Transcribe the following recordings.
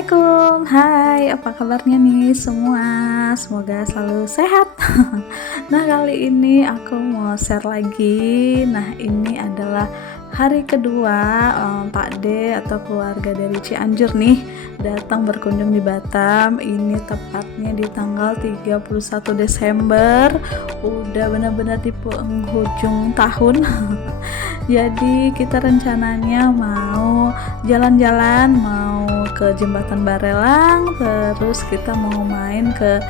Assalamualaikum, hai, apa kabarnya nih semua? Semoga selalu sehat. Nah, kali ini aku mau share lagi. Nah, ini adalah hari kedua Pak D atau keluarga dari Cianjur nih datang berkunjung di Batam. Ini tepatnya di tanggal 31 Desember. Udah benar-benar di penghujung tahun. Jadi kita rencananya mau jalan-jalan, mau ke Jembatan Barelang, terus kita mau main ke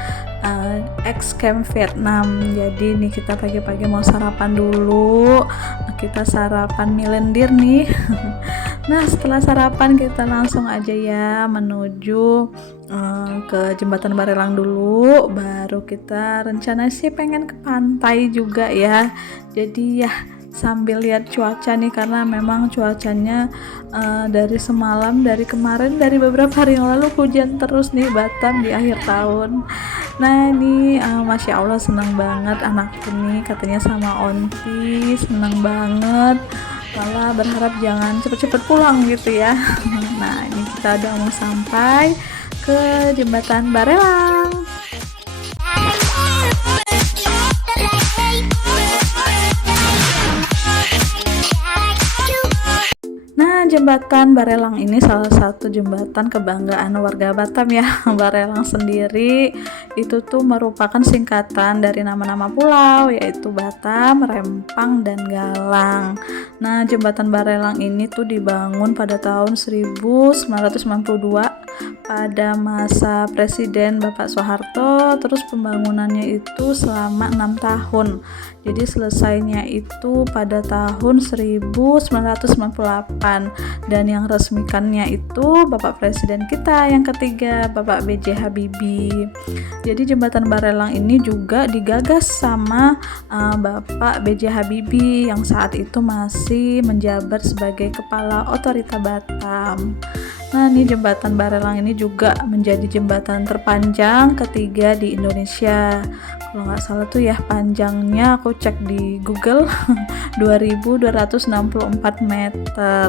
X Camp Vietnam. Jadi nih kita pagi-pagi mau sarapan dulu. Kita sarapan mie lendir nih. Nah, setelah sarapan kita langsung aja ya menuju ke Jembatan Barelang dulu. Baru kita rencana sih pengen ke pantai juga ya. Jadi ya sambil lihat cuaca nih, karena memang cuacanya dari semalam, dari kemarin, dari beberapa hari yang lalu hujan terus nih Batam di akhir tahun. Nah ini Masya Allah senang banget anak ini, katanya sama Onti senang banget, malah berharap jangan cepet-cepet pulang gitu ya. Nah ini kita udah mau sampai ke Jembatan Barelang. Jembatan Barelang ini salah satu jembatan kebanggaan warga Batam ya. Barelang sendiri itu tuh merupakan singkatan dari nama-nama pulau, yaitu Batam, Rempang, dan Galang. Nah, jembatan Barelang ini tuh dibangun pada tahun 1992 pada masa Presiden Bapak Soeharto. Terus pembangunannya itu selama 6 tahun. Jadi selesainya itu pada tahun 1998, dan yang resmikannya itu Bapak Presiden kita yang ketiga, Bapak B.J. Habibie. Jadi jembatan Barelang ini juga digagas sama Bapak B.J. Habibie yang saat itu masih menjabat sebagai Kepala Otorita Batam. Nah, ini jembatan Barelang ini juga menjadi jembatan terpanjang ketiga di Indonesia. Kalau nggak salah tuh ya panjangnya, aku cek di Google 2264 meter.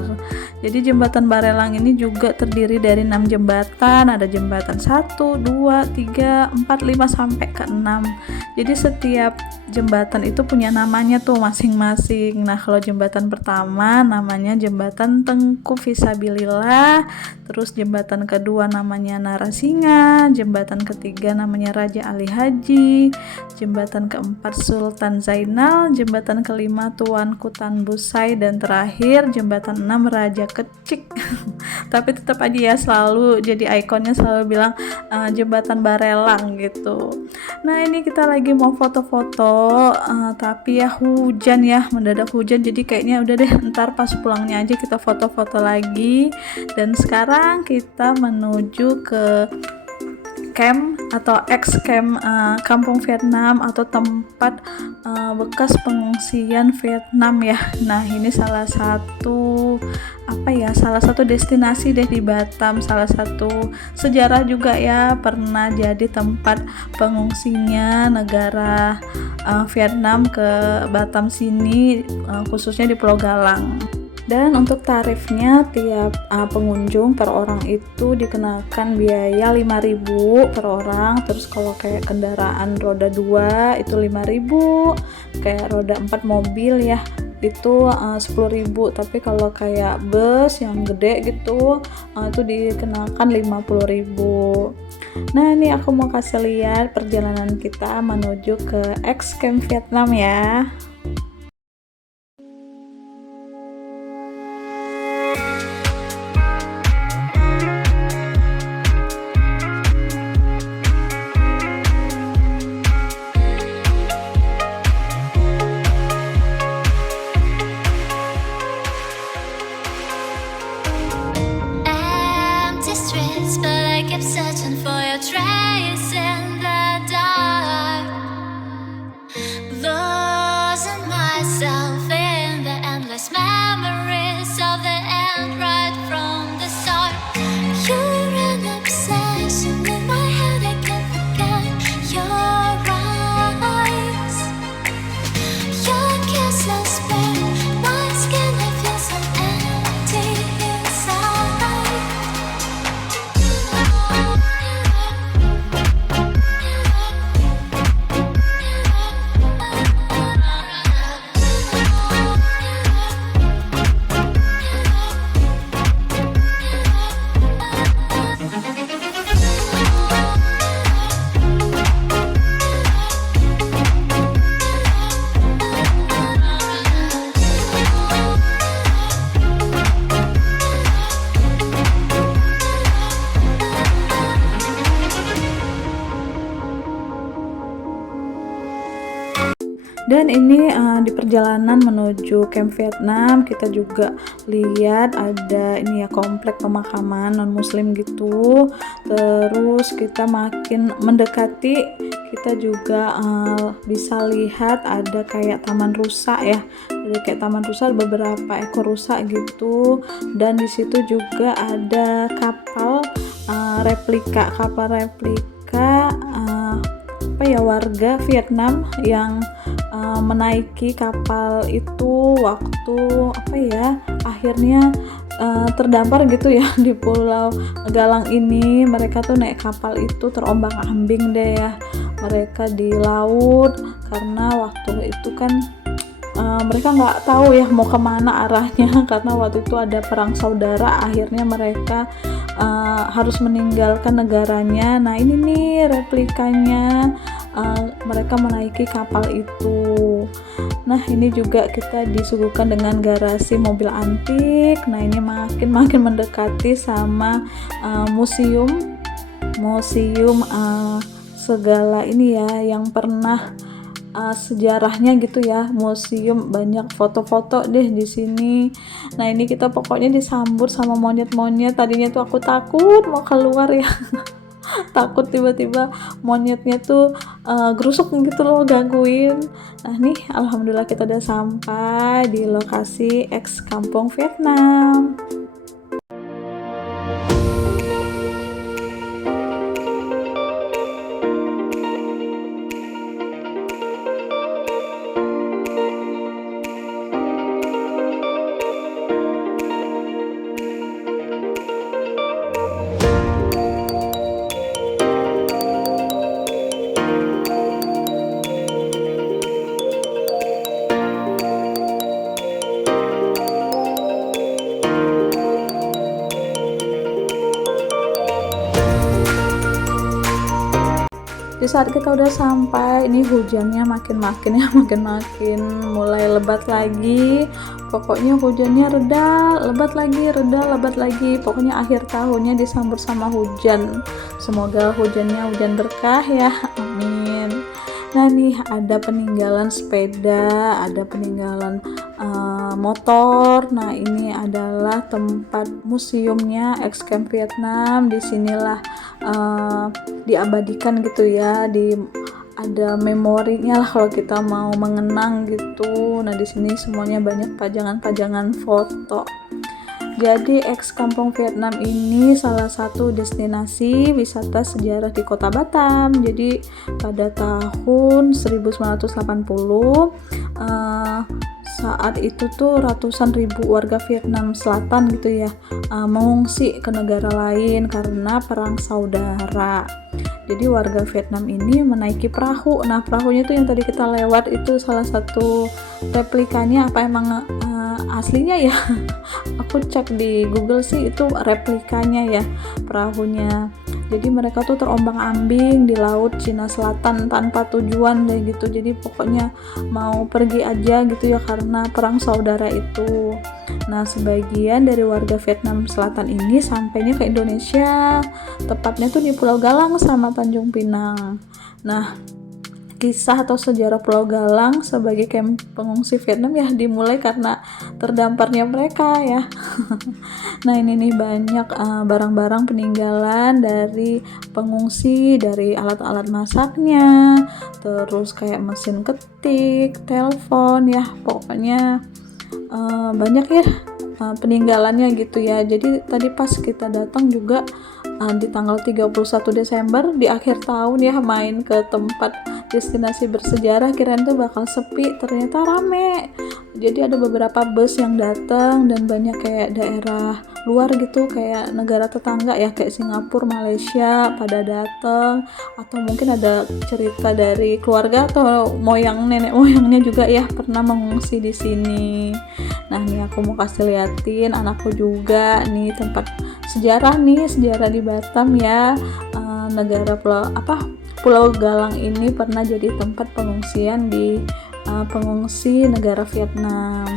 Jadi jembatan Barelang ini juga terdiri dari 6 jembatan. Ada jembatan 1, 2, 3, 4, 5 sampai ke 6. Jadi setiap jembatan itu punya namanya tuh masing-masing. Nah, kalau jembatan pertama namanya Jembatan Tengku Fisabilillah, terus jembatan kedua namanya Narasinga, jembatan ketiga namanya Raja Ali Haji, jembatan keempat Sultan Zainal, jembatan kelima Tuanku Tan Busai, dan terakhir jembatan 6 Raja Kecik. Tapi tetap aja ya selalu jadi ikonnya selalu bilang jembatan Barelang gitu. Nah, ini kita lagi mau foto-foto, tapi ya hujan ya, mendadak hujan, jadi kayaknya udah deh ntar pas pulangnya aja kita foto-foto lagi. Dan sekarang kita menuju ke camp atau ex camp Kampung Vietnam atau tempat bekas pengungsian Vietnam ya. Nah, ini salah satu destinasi deh di Batam, salah satu sejarah juga ya, pernah jadi tempat pengungsinya negara Vietnam ke Batam sini, khususnya di Pulau Galang. Dan untuk tarifnya tiap pengunjung per orang itu dikenakan biaya 5.000 per orang. Terus kalau kayak kendaraan roda 2 itu 5.000, kayak roda 4 mobil ya itu 10.000. Tapi kalau kayak bus yang gede gitu itu dikenakan 50.000. Nah, ini aku mau kasih lihat perjalanan kita menuju ke X Camp Vietnam ya. But I kept searching for your trace in the dark. Lost in my Dan ini di perjalanan menuju camp Vietnam kita juga lihat ada ini ya komplek pemakaman non muslim gitu. Terus kita makin mendekati kita juga bisa lihat ada kayak taman rusa ya. Ada kayak taman rusa, beberapa ekor rusa gitu. Dan di situ juga ada kapal replika apa ya, warga Vietnam yang menaiki kapal itu waktu apa ya, akhirnya terdampar gitu ya di Pulau Galang ini. Mereka tuh naik kapal itu terombang-ambing deh ya, mereka di laut karena waktu itu kan mereka nggak tahu ya mau kemana arahnya karena waktu itu ada perang saudara, akhirnya mereka harus meninggalkan negaranya. Nah ini nih replikanya, mereka menaiki kapal itu. Nah ini juga kita disuguhkan dengan garasi mobil antik. Nah ini makin mendekati sama museum segala ini ya yang pernah sejarahnya gitu ya, museum banyak foto-foto deh di sini. Nah ini kita pokoknya disambut sama monyet-monyet. Tadinya tuh aku takut mau keluar ya takut tiba-tiba monyetnya tuh gerusuk gitu loh, gangguin. Nah nih alhamdulillah kita udah sampai di lokasi ex Kampung Vietnam. Di saat kita udah sampai, ini hujannya makin mulai lebat lagi. Pokoknya hujannya reda, lebat lagi. Pokoknya akhir tahunnya disambut sama hujan. Semoga hujannya hujan berkah ya. Amin. Nah nih ada peninggalan sepeda, ada peninggalan motor. Nah ini adalah tempat museumnya ex Camp Vietnam. Disinilah diabadikan gitu ya, ada memorinya lah kalau kita mau mengenang gitu. Nah di sini semuanya banyak pajangan foto. Jadi ex Kampung Vietnam ini salah satu destinasi wisata sejarah di Kota Batam. Jadi pada tahun 1980 saat itu tuh ratusan ribu warga Vietnam Selatan gitu ya mengungsi ke negara lain karena perang saudara. Jadi warga Vietnam ini menaiki perahu. Nah perahunya tuh yang tadi kita lewat itu salah satu replikanya, apa emang aslinya ya aku cek di Google sih itu replikanya ya perahunya. Jadi mereka tuh terombang-ambing di laut Cina Selatan tanpa tujuan deh gitu. Jadi pokoknya mau pergi aja gitu ya karena perang saudara itu. Nah sebagian dari warga Vietnam Selatan ini sampainya ke Indonesia, tepatnya tuh di Pulau Galang sama Tanjung Pinang. Nah kisah atau sejarah Pulau Galang sebagai kamp pengungsi Vietnam ya dimulai karena terdamparnya mereka ya. Nah ini nih banyak barang-barang peninggalan dari pengungsi, dari alat-alat masaknya, terus kayak mesin ketik, telepon ya, pokoknya banyak ya peninggalannya gitu ya. Jadi tadi pas kita datang juga di tanggal 31 Desember di akhir tahun ya main ke tempat destinasi bersejarah, kirain tuh bakal sepi, ternyata rame. Jadi ada beberapa bus yang datang dan banyak kayak daerah luar gitu, kayak negara tetangga ya kayak Singapura, Malaysia pada datang, atau mungkin ada cerita dari keluarga atau nenek moyangnya juga ya pernah mengungsi di sini. Nah nih aku mau kasih liatin anakku juga nih tempat sejarah di Batam ya. Negara Pulau Galang ini pernah jadi tempat pengungsian di pengungsi negara Vietnam.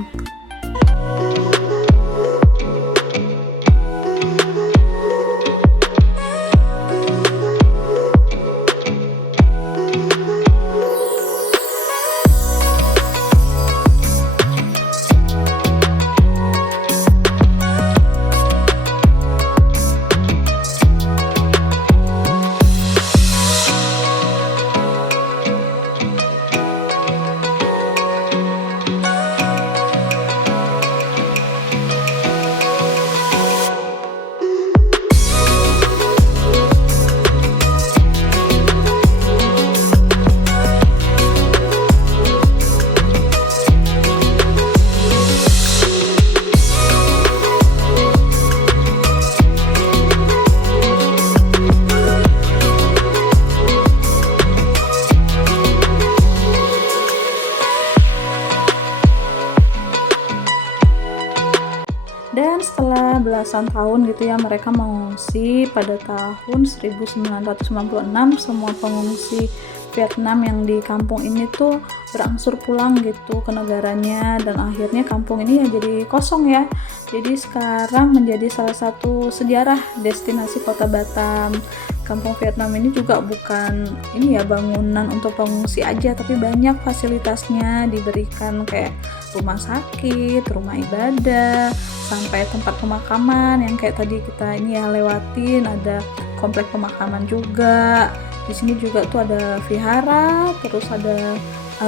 belasan tahun gitu ya mereka mengungsi. Pada tahun 1996 semua pengungsi Vietnam yang di kampung ini tuh berangsur pulang gitu ke negaranya, dan akhirnya kampung ini ya jadi kosong ya. Jadi sekarang menjadi salah satu sejarah destinasi Kota Batam. Kampung Vietnam ini juga bukan ini ya bangunan untuk pengungsi aja, tapi banyak fasilitasnya diberikan kayak rumah sakit, rumah ibadah, sampai tempat pemakaman yang kayak tadi kita ini ya lewatin, ada komplek pemakaman juga. Di sini juga tuh ada vihara, terus ada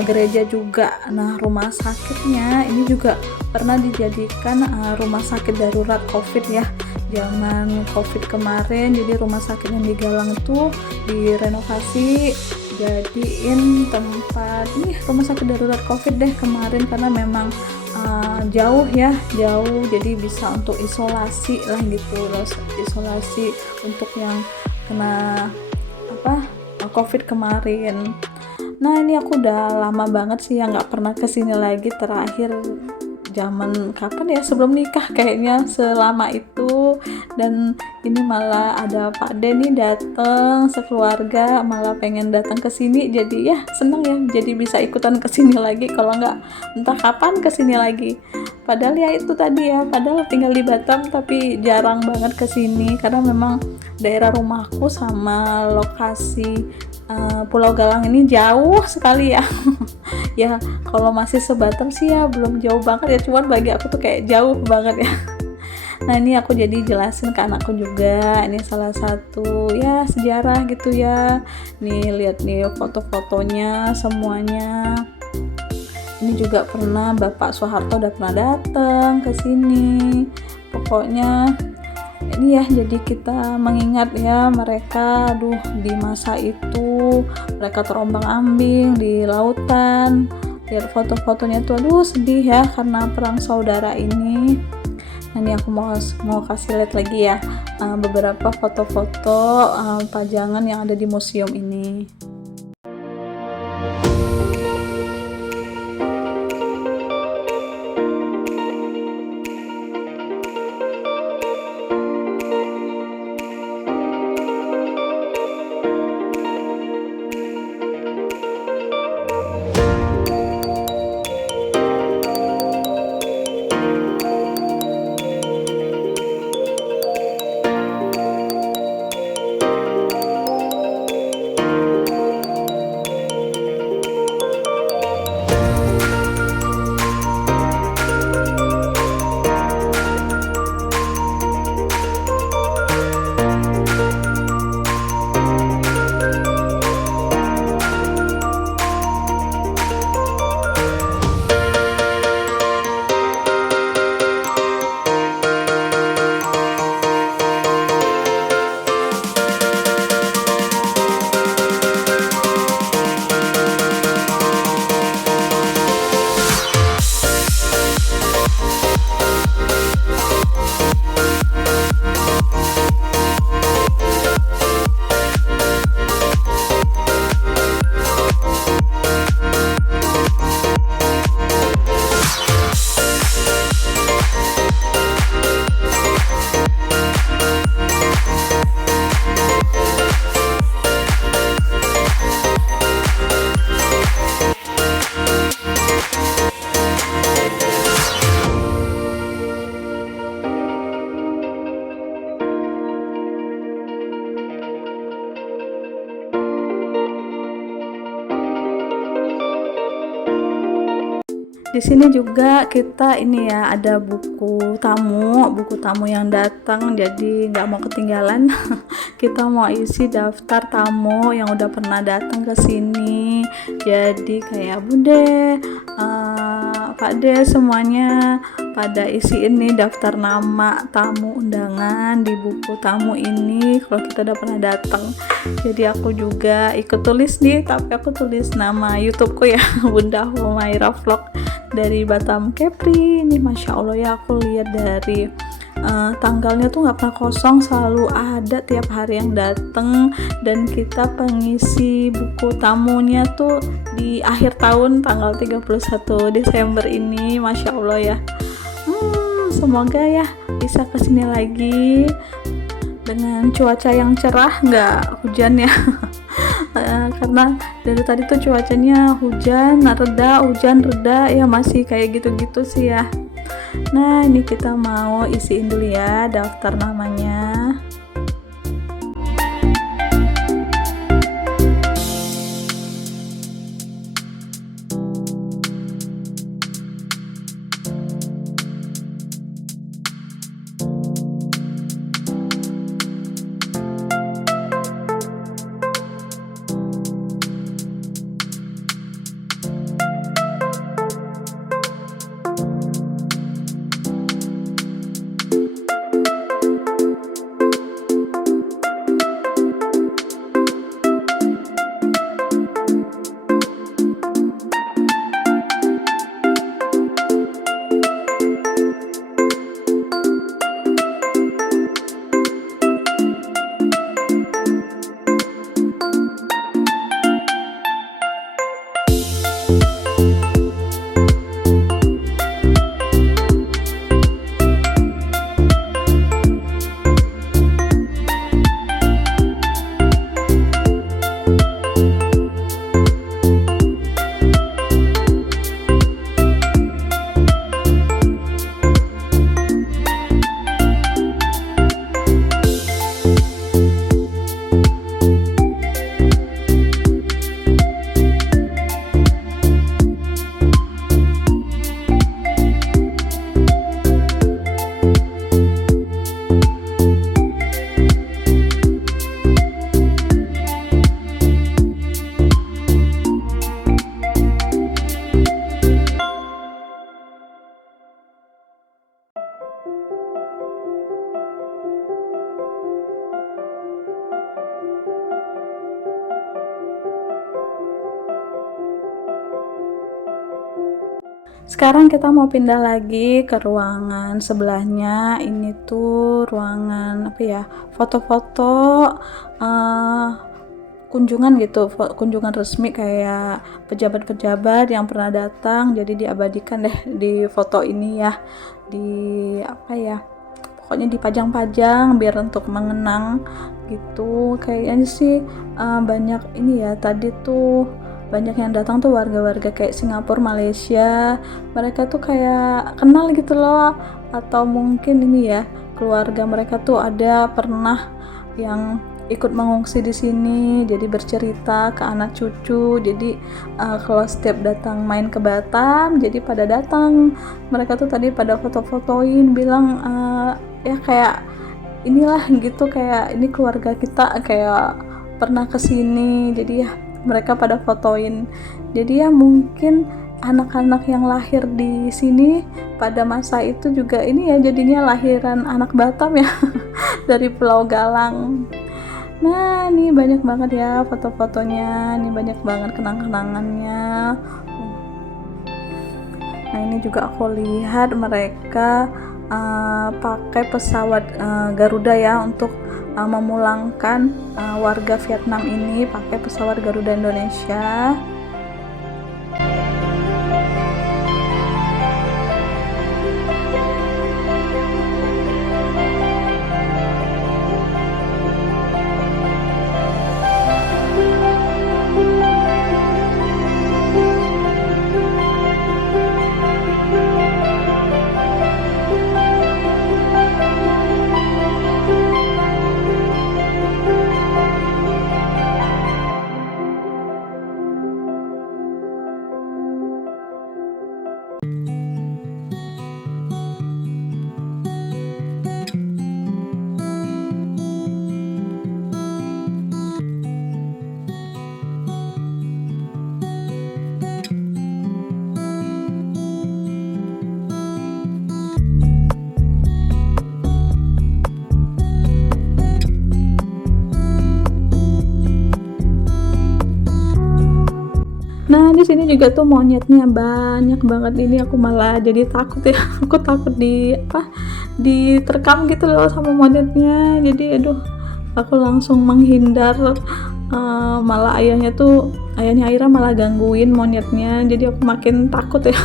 gereja juga. Nah, rumah sakitnya ini juga pernah dijadikan rumah sakit darurat COVID ya. Zaman COVID kemarin, jadi rumah sakit yang di Galang itu direnovasi jadiin tempat ini rumah sakit darurat COVID deh kemarin, karena memang jauh, jadi bisa untuk isolasi lah gitu, terus isolasi untuk yang kena COVID kemarin. Nah, ini aku udah lama banget sih yang nggak pernah kesini lagi, terakhir zaman kapan ya, sebelum nikah kayaknya, selama itu. Dan ini malah ada Pak De nih datang sekeluarga, malah pengen datang ke sini, jadi ya seneng ya, jadi bisa ikutan kesini lagi, kalau nggak entah kapan kesini lagi. Padahal ya itu tadi ya, padahal tinggal di Batam tapi jarang banget kesini karena memang daerah rumahku sama lokasi Pulau Galang ini jauh sekali ya. Ya kalau masih sebatam sih ya belum jauh banget ya, cuman bagi aku tuh kayak jauh banget ya. Nah, ini aku jadi jelasin ke anakku juga, ini salah satu ya sejarah gitu ya. Nih lihat nih foto-fotonya semuanya. Ini juga pernah Bapak Soeharto udah pernah datang ke sini. Pokoknya ini ya, jadi kita mengingat ya mereka, di masa itu mereka terombang-ambing di lautan. Lihat foto-fotonya tuh, sedih ya karena perang saudara ini. Nah, ini aku mau kasih lihat lagi ya beberapa foto-foto pajangan yang ada di museum ini. Di sini juga kita ini ya ada buku tamu yang datang, jadi nggak mau ketinggalan. Kita mau isi daftar tamu yang udah pernah datang ke sini. Jadi kayak Bude, Pak De, semuanya pada isi ini daftar nama tamu undangan di buku tamu ini kalau kita udah pernah datang. Jadi aku juga ikut tulis nih, tapi aku tulis nama YouTubeku ya, Bunda Humaira Vlog dari Batam Kepri. Ini Masya Allah ya, aku lihat dari tanggalnya tuh nggak pernah kosong, selalu ada tiap hari yang datang. Dan kita pengisi buku tamunya tuh di akhir tahun tanggal 31 Desember ini. Masya Allah ya. Semoga ya bisa kesini lagi dengan cuaca yang cerah, nggak hujan ya. Karena dari tadi tuh cuacanya hujan reda ya, masih kayak gitu-gitu sih ya. Nah, ini kita mau isiin dulu ya daftar namanya. Sekarang kita mau pindah lagi ke ruangan sebelahnya. Ini tuh ruangan apa ya, foto-foto kunjungan gitu, kunjungan resmi kayak pejabat-pejabat yang pernah datang, jadi diabadikan deh di foto ini ya, di apa ya, pokoknya dipajang-pajang biar untuk mengenang gitu. Kayaknya sih banyak ini ya, tadi tuh banyak yang datang tuh warga-warga kayak Singapura, Malaysia. Mereka tuh kayak kenal gitu loh, atau mungkin ini ya, keluarga mereka tuh ada pernah yang ikut mengungsi di sini, jadi bercerita ke anak cucu. Jadi kalau setiap datang main ke Batam, jadi pada datang, mereka tuh tadi pada foto-fotoin, bilang ya kayak inilah gitu, kayak ini keluarga kita kayak pernah kesini. Jadi ya mereka pada fotoin. Jadi ya mungkin anak-anak yang lahir di sini pada masa itu juga ini ya, jadinya lahiran anak Batam ya dari Pulau Galang. Nah, ini banyak banget ya foto-fotonya, ini banyak banget kenang-kenangannya. Nah, ini juga aku lihat mereka pakai pesawat Garuda ya untuk memulangkan warga Vietnam ini pakai pesawat Garuda Indonesia. Nah, di sini juga tuh monyetnya banyak banget. Ini aku malah jadi takut ya. Aku takut diterkam gitu loh sama monyetnya. Jadi aduh, aku langsung menghindar. Malah ayahnya Aira malah gangguin monyetnya. Jadi aku makin takut ya.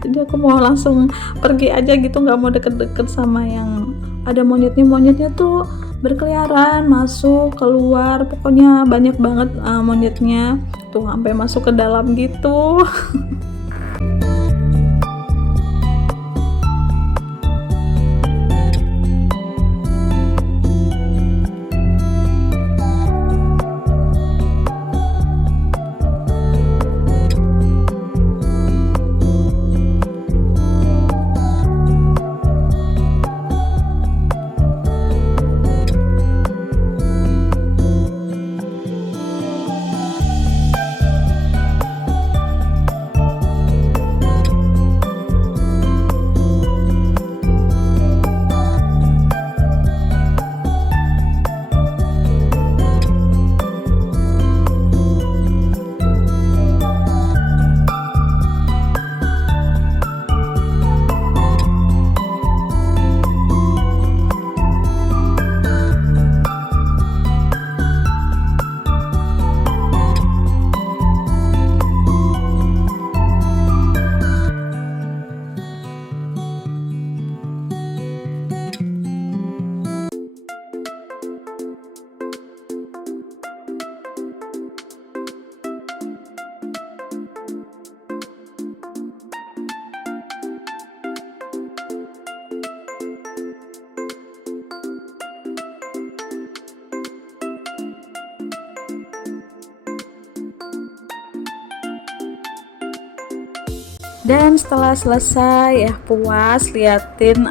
Jadi aku mau langsung pergi aja gitu, nggak mau deket-deket sama yang ada monyetnya tuh berkeliaran masuk keluar, pokoknya banyak banget monyetnya tuh sampai masuk ke dalam gitu. Dan setelah selesai ya puas liatin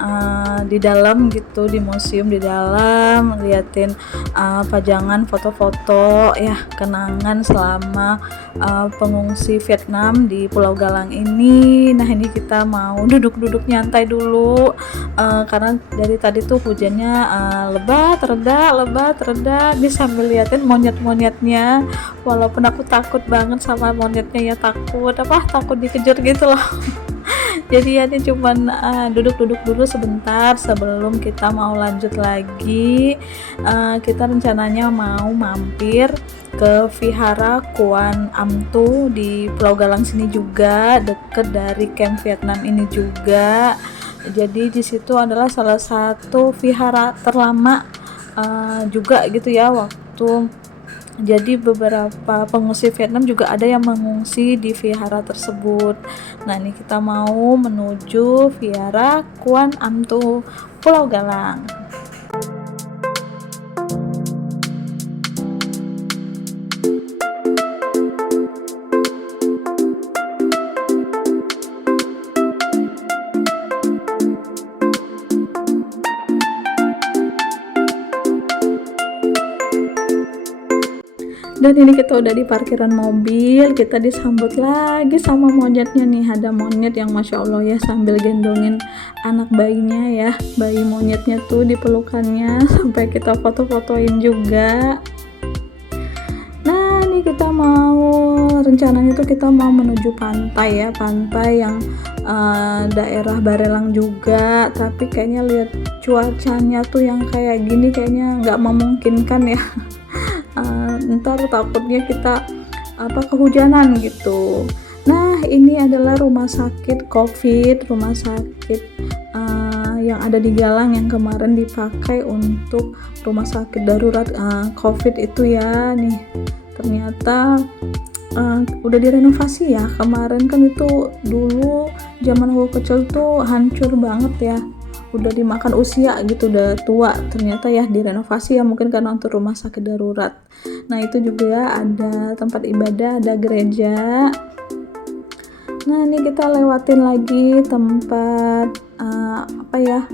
di dalam gitu, di museum di dalam, liatin pajangan foto-foto ya kenangan selama pengungsi Vietnam di Pulau Galang ini. Nah ini kita mau duduk-duduk nyantai dulu karena dari tadi tuh hujannya lebat reda, bisa sambil liatin monyet-monyetnya, walaupun aku takut banget sama monyetnya ya, takut dikejar gitu loh. Jadi ya ini cuman duduk-duduk dulu sebentar sebelum kita mau lanjut lagi. Kita rencananya mau mampir ke Vihara Kuan Am Tu di Pulau Galang sini juga, deket dari camp Vietnam ini juga. Jadi di situ adalah salah satu vihara terlama juga gitu ya waktu. Jadi beberapa pengungsi Vietnam juga ada yang mengungsi di vihara tersebut. Nah ini kita mau menuju Vihara Kuan Am Tu Pulau Galang. Dan ini kita udah di parkiran mobil, kita disambut lagi sama monyetnya nih. Ada monyet yang Masya Allah ya sambil gendongin anak bayinya ya, bayi monyetnya tuh di pelukannya, sampai kita foto-fotoin juga. Nah ini kita rencananya tuh kita mau menuju pantai ya, pantai yang daerah Barelang juga, tapi kayaknya lihat cuacanya tuh yang kayak gini kayaknya nggak memungkinkan ya. Ntar takutnya kita kehujanan gitu. Nah ini adalah rumah sakit COVID, rumah sakit yang ada di Galang yang kemarin dipakai untuk rumah sakit darurat COVID itu ya. Nih ternyata udah direnovasi ya. Kemarin kan itu dulu zaman aku kecil tuh hancur banget ya, udah dimakan usia gitu, udah tua. Ternyata ya direnovasi ya, mungkin karena untuk rumah sakit darurat. Nah itu juga ada tempat ibadah, ada gereja. Nah ini kita lewatin lagi tempat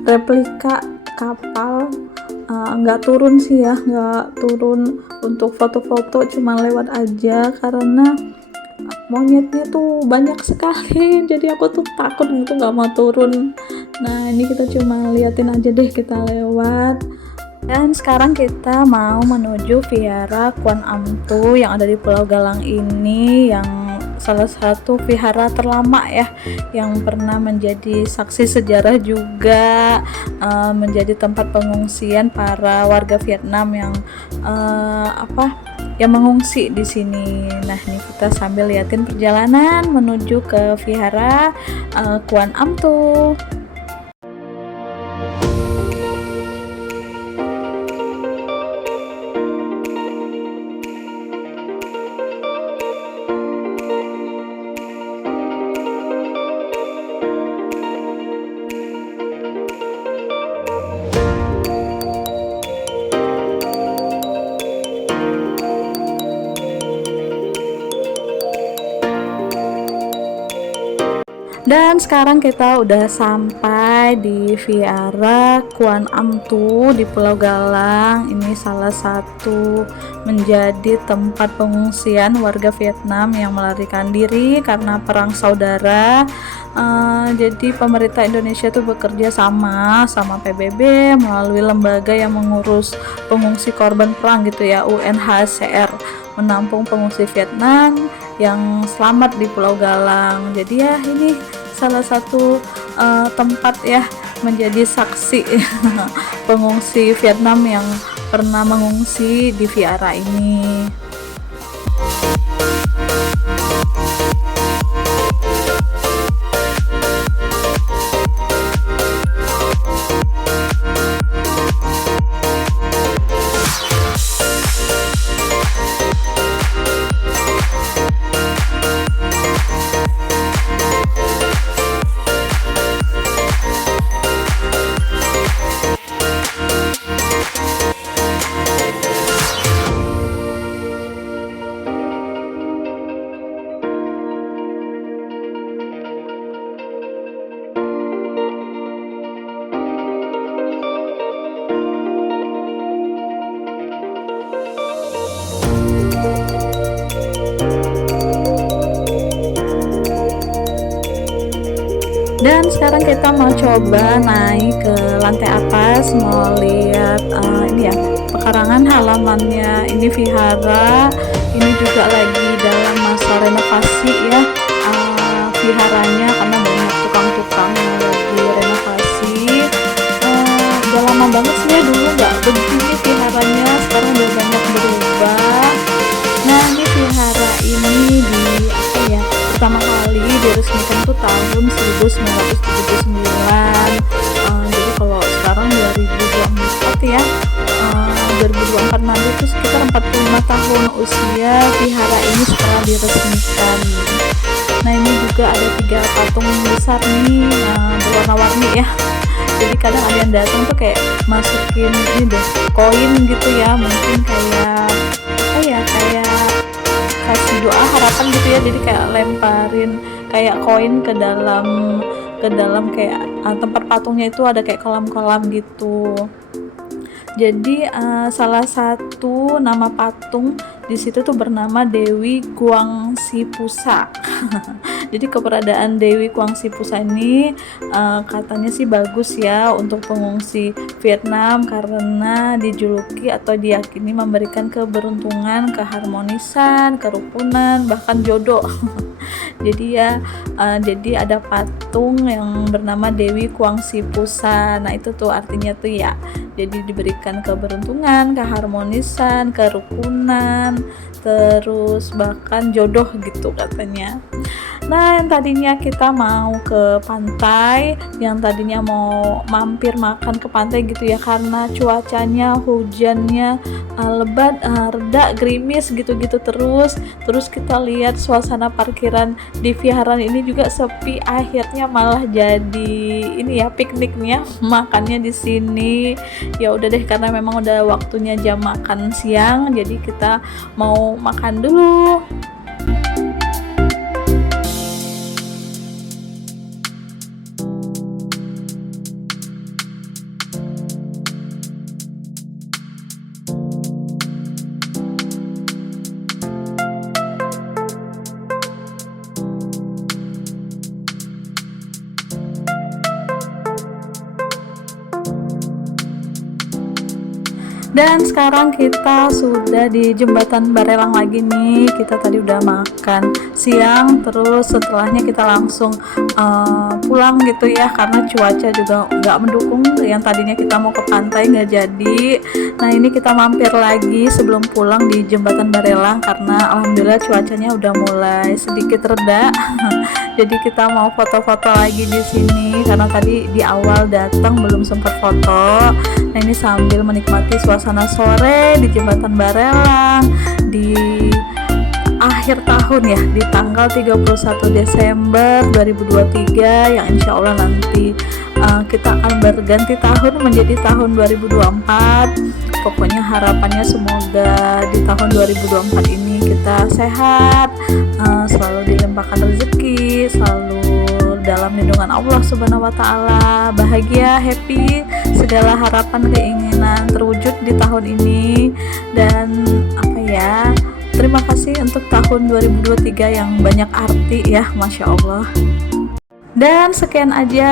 replika kapal. Nggak turun sih ya, nggak turun untuk foto-foto, cuma lewat aja karena monyetnya tuh banyak sekali. Jadi aku tuh takut gitu, nggak mau turun. Nah ini kita cuma liatin aja deh, kita lewat. Dan sekarang kita mau menuju Vihara Kuan Am Tu yang ada di Pulau Galang ini, yang salah satu vihara terlama ya, yang pernah menjadi saksi sejarah juga, menjadi tempat pengungsian para warga Vietnam yang yang mengungsi di sini. Nah, ini kita sambil liatin perjalanan menuju ke vihara Kuan Am tuh. Dan sekarang kita udah sampai di vihara Kuan Am tuh di Pulau Galang. Ini salah satu menjadi tempat pengungsian warga Vietnam yang melarikan diri karena perang saudara. Jadi pemerintah Indonesia tuh bekerja sama PBB melalui lembaga yang mengurus pengungsi korban perang gitu ya, UNHCR, menampung pengungsi Vietnam yang selamat di Pulau Galang. Jadi ya ini salah satu tempat ya menjadi saksi pengungsi Vietnam yang pernah mengungsi di vihara ini. Dan sekarang kita mau coba naik ke lantai atas, mau lihat ini ya, pekarangan halamannya. Ini vihara, ini juga lagi dalam masa renovasi ya, viharanya, karena banyak tukang-tukang yang lagi renovasi. Udah lama banget sih ya, dulu nggak begini viharanya, sekarang udah banyak berubah. Nah, ini vihara ini di apa ya, pertama kali diresmikan tuh tahun 1979. Jadi kalau sekarang 2024 ya, 2024 nanti itu sekitar 45 tahun usia vihara ini setelah diresmikan. Nah, ini juga ada 3 patung besar nih, berwarna-warni ya. Jadi kadang ada yang datang tuh kayak masukin ini deh, koin gitu ya, mungkin kayak apa ya, kayak kasih doa harapan gitu ya. Jadi kayak lemparin kayak koin ke dalam kayak tempat patungnya itu ada kayak kolam-kolam gitu. Jadi salah satu nama patung di situ tuh bernama Dewi Guangsipusa. Jadi keberadaan Dewi Guangsipusa ini katanya sih bagus ya untuk pengungsi Vietnam karena dijuluki atau diyakini memberikan keberuntungan, keharmonisan, kerukunan, bahkan jodoh. Jadi ya, jadi ada patung yang bernama Dewi Guangsipusa. Nah, itu tuh artinya tuh ya, jadi diberikan keberuntungan, keharmonisan, kerukunan, terus bahkan jodoh gitu katanya. Nah, yang tadinya kita mau ke pantai, yang tadinya mau mampir makan ke pantai gitu ya, karena cuacanya hujannya lebat, reda, gerimis gitu-gitu terus kita lihat suasana parkiran di vihara ini juga sepi, akhirnya malah jadi ini ya, pikniknya makannya di sini. Ya udah deh, karena memang udah waktunya jam makan siang, jadi kita mau makan dulu. Dan sekarang kita sudah di jembatan Barelang lagi nih. Kita tadi udah makan siang, terus setelahnya kita langsung pulang gitu ya, karena cuaca juga nggak mendukung. Yang tadinya kita mau ke pantai nggak jadi. Nah ini kita mampir lagi sebelum pulang di jembatan Barelang, karena alhamdulillah cuacanya udah mulai sedikit reda. Jadi kita mau foto-foto lagi di sini, karena tadi di awal datang belum sempat foto. Nah ini sambil menikmati suasana sore di jembatan Barelang di akhir tahun ya, di tanggal 31 Desember 2023 yang insya Allah nanti kita akan berganti tahun menjadi tahun 2024. Pokoknya harapannya semoga di tahun 2024 ini kita sehat, selalu dilimpahkan rezeki, selalu dalam lindungan Allah Subhanahu wa Ta'ala, bahagia, happy, segala harapan keinginan terwujud di tahun ini. Dan terima kasih untuk tahun 2023 yang banyak arti ya, Masya Allah. Dan sekian aja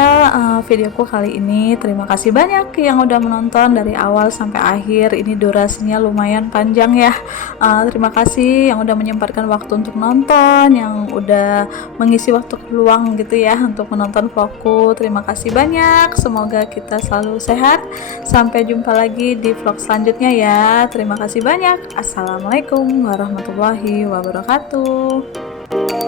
videoku kali ini. Terima kasih banyak yang udah menonton dari awal sampai akhir. Ini durasinya lumayan panjang ya. Terima kasih yang udah menyempatkan waktu untuk nonton, yang udah mengisi waktu luang gitu ya untuk menonton vlogku. Terima kasih banyak. Semoga kita selalu sehat. Sampai jumpa lagi di vlog selanjutnya ya. Terima kasih banyak. Assalamualaikum warahmatullahi wabarakatuh.